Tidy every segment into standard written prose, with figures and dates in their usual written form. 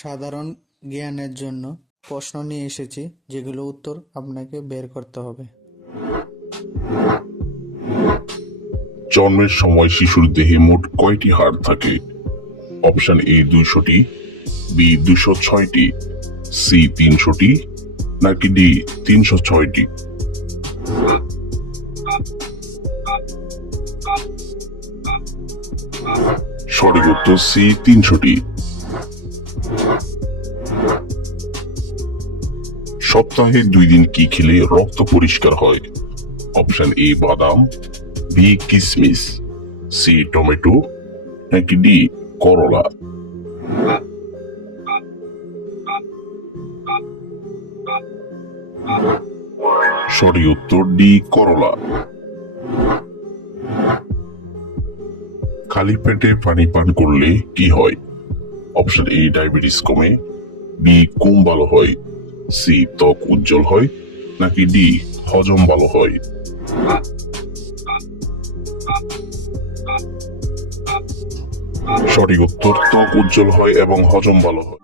সাধারণ জ্ঞানের জন্য প্রশ্ন নিয়ে এসেছি, যেগুলো উত্তর আপনাকে বের করতে হবে। জন্মের সময় শিশুর দেহে মোট কয়টি হাড় থাকে? অপশন এ 200টি, বি 206টি, সি 300টি, নাকি ডি 306টি? সঠিক উত্তর সি 300টি। সপ্তাহে 2 দিন কি খেলে রক্ত পরিষ্কার হয়? অপশন এ বাদাম, বি কিশমিশ, সি টমেটো, নাকি ডি করলা? সঠিক উত্তর ডি করলা। খালি পেটে পানি পান করলে কি হয়? অপশন এ ডায়াবেটিস কমে, বি ঘুম ভালো হয়, সি ত্বক উজ্জ্বল হয়, নাকি ডি হজম ভালো হয়? সঠিক উত্তর ত্বক উজ্জ্বল হয় এবং হজম ভালো হয়।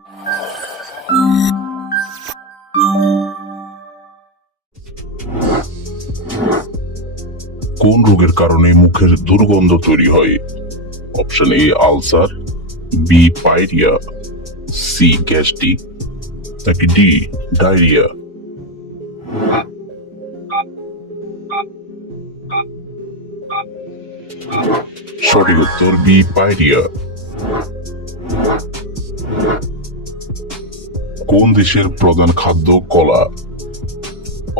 কোন রোগের কারণে মুখের দুর্গন্ধ তৈরি হয়? Option A ulcer, B pyorrhoea, C gastric, নাকি ডি ডায়রিয়া? সঠিক উত্তর বি পাইরিয়া। কোন দেশের প্রধান খাদ্য কলা?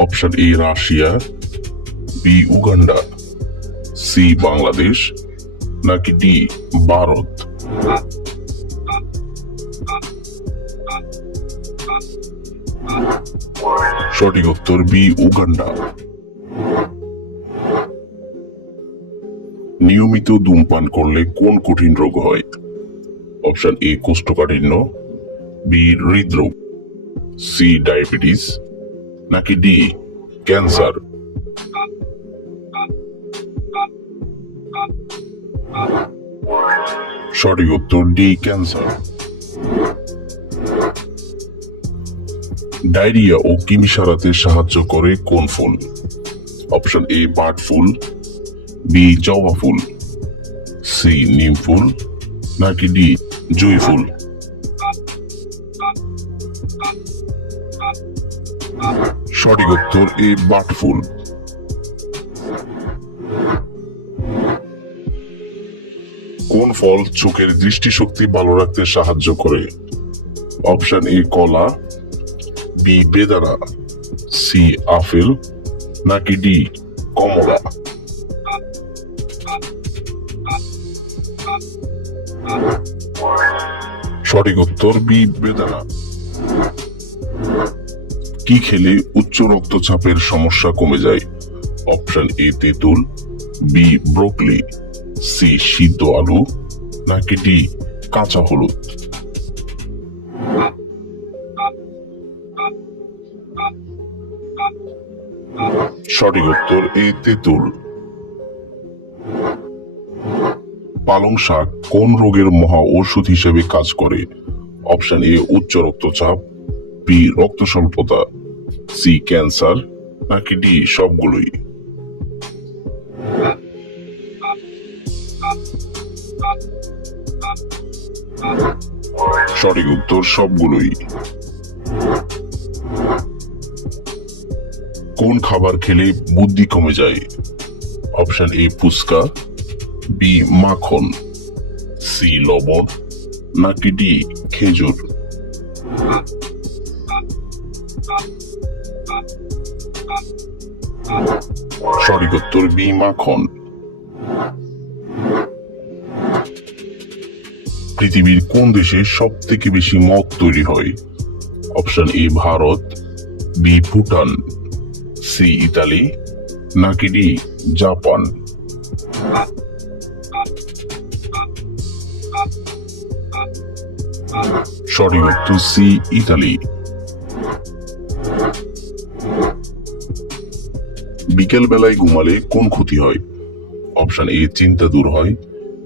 Option A Russia, B Uganda, C Bangladesh, নাকি ডি ভারত? সঠিক উত্তর বি উগান্ডা। নিয়মিত ধূমপান করলে কোন কঠিন রোগ হয়? অপশন এ কোষ্ঠকাঠিন্য, বি হৃদরোগ, সি ডায়াবেটিস, নাকি ডি ক্যান্সার? সঠিক উত্তর ডি ক্যান্সার। ডায়রিয়া ও কৃমি সারাতে সাহায্য করে কোন ফুল? অপশন এ বার্ড ফুল, বি জবা ফুল, সি নিম ফুল, নাকি ডি জুঁই ফুল? সঠিক উত্তর এ বার্ড ফুল। কোন ফল চোখের দৃষ্টিশক্তি ভালো রাখতে সাহায্য করে? অপশন এ কলা, বি বেদানা, সি আপেল, নাকি ডি কমলা? সঠিক উত্তর বি বেদানা। কি খেলে উচ্চ রক্তচাপের সমস্যা কমে যায়? অপশন এ তেঁতুল, বি ব্রোকলি, সি সিদ্ধ আলু, নাকি ডি কাঁচা হলুদ? সঠিক উত্তর এ তেঁতুল। পালং শাক কোন রোগের মহা ঔষধ হিসেবে কাজ করে? অপশন এ উচ্চ রক্তচাপ, বি রক্ত স্বল্পতা, সি ক্যান্সার, নাকি ডি সবগুলোই? সঠিক উত্তর সবগুলোই। কোন খাবার খেলে বুদ্ধি কমে যায়? অপশন এ ফুচকা, বি মাখন, সি লবণ, নাকি ডি খেজুর? সঠিক উত্তর বি মাখন। পৃথিবীর কোন দেশে সব থেকে বেশি মদ তৈরি হয়? Option A Bharat, B Bhutan, C Italy, নাকি ডি জাপান? সঠিক উত্তর সি ইতালি। বিকেল বেলায় ঘুমালে কোন ক্ষতি হয়? অপশন এ চিন্তা দূর হয়,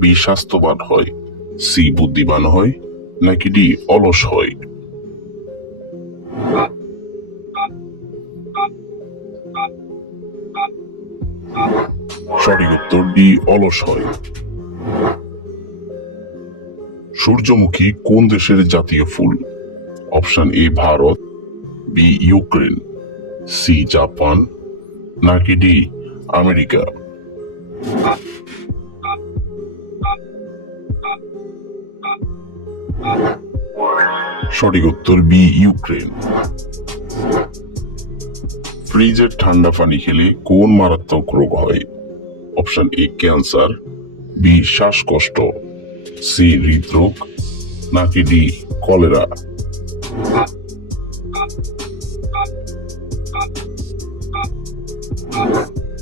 বি স্বাস্থ্যবান হয়, সি বুদ্ধিমান হয়, নাকি ডি অলস হয়? সঠিক উত্তর ডি অলস হয়। সূর্যমুখী কোন দেশের জাতীয় ফুল? Option A Bharat, B Ukraine, C Japan, নাকি ডি আমেরিকা? সঠিক উত্তর বি ইউক্রেন। ফ্রিজের ঠান্ডা পানি খেলে কোন মারাত্মক রোগ হয়? অপশন এ ক্যান্সার, বি শ্বাসকষ্ট, সি হৃদরোগ, নাকি ডি কলেরা?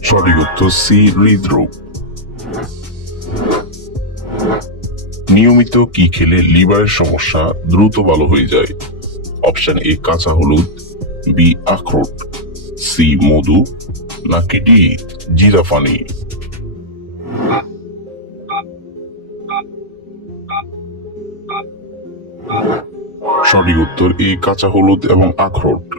সঠিক উত্তর সি হৃদরোগ। নিয়মিত কি খেলে লিভারের সমস্যা দ্রুত ভালো হয়ে যায়? অপশন এ কাঁচা হলুদ, বি আখরোট, সি মধু, নাকি ডি জিরা পানি? সঠিক উত্তর এ কাঁচা হলুদ এবং আখরোট।